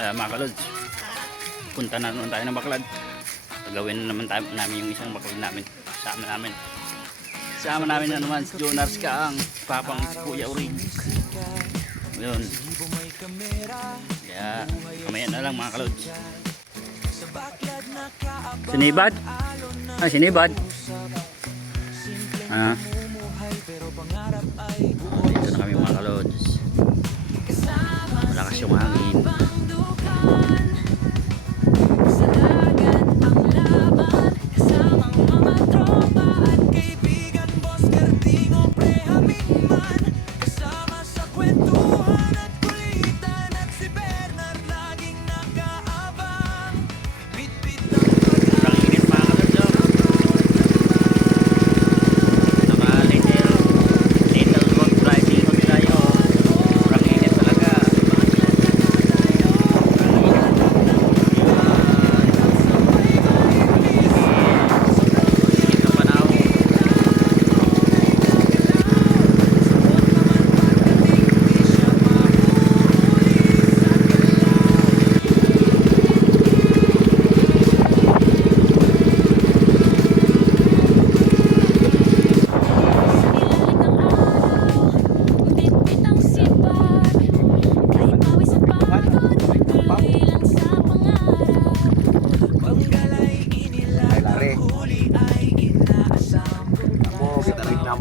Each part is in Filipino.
Mga kalods, punta na naman tayo ng baklad. Gagawin na naman namin yung isang baklad namin. Sama namin na naman si Jonars Kaang, papang Kuya Urig. Yun. Kaya kamaya na lang mga kalods. Sinibad? Sinibad. Dito na kami mga kalods. Malakas yung hangin.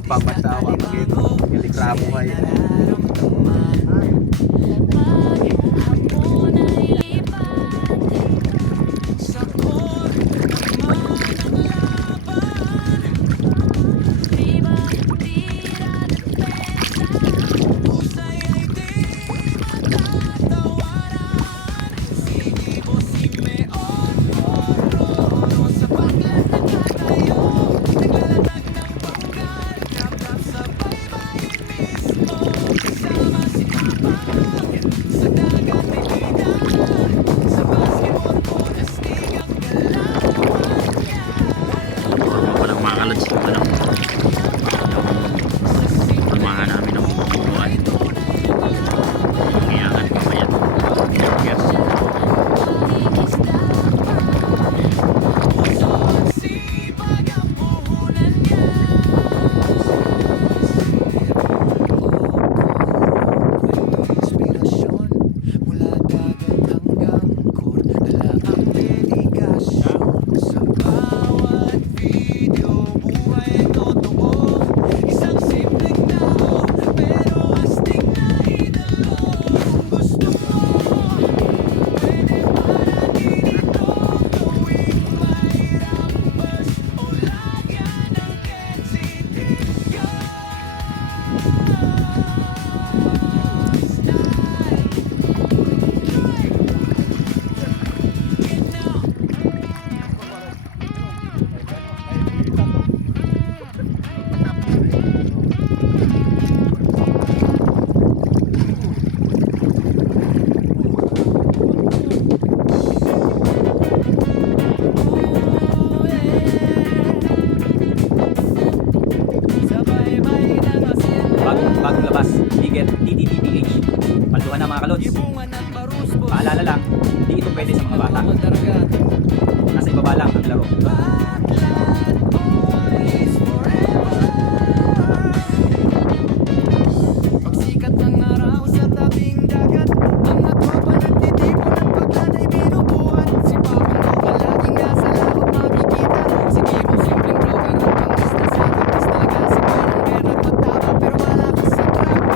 Pagmatawa gitu, milik ramo kayo. Bagong labas, Tiger TTTPH. Palduhan na mga kalods. Paalala lang, hindi ito pwede sa mga bata. Nasa ibaba lang ang laro. Pagsikat ng araw sa tabing dagat, mga tropa nagtitipon ng pagkat ay binubuhat. Si Papang Local laging nasa laot makikita. Si Kimo simpleng broker at pangis na sakit. Talaga si Parang Guerra magtapa pero malakas sa trap.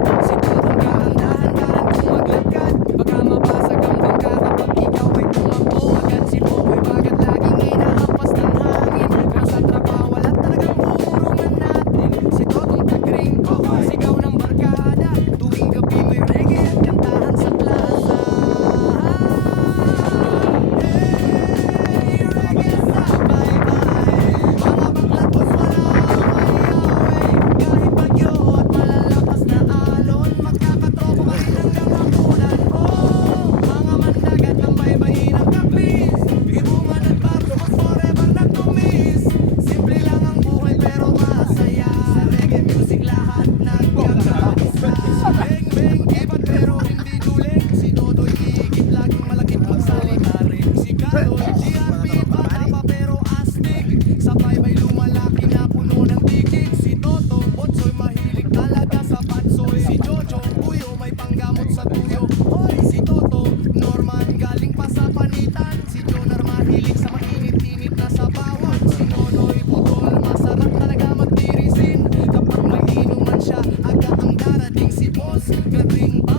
Kahit si Dodong kahandahan, karang kung maglagkat. Baka mabasag ang bangka kapag ikaw ay tumakbo. Agad si Boy tapos gabing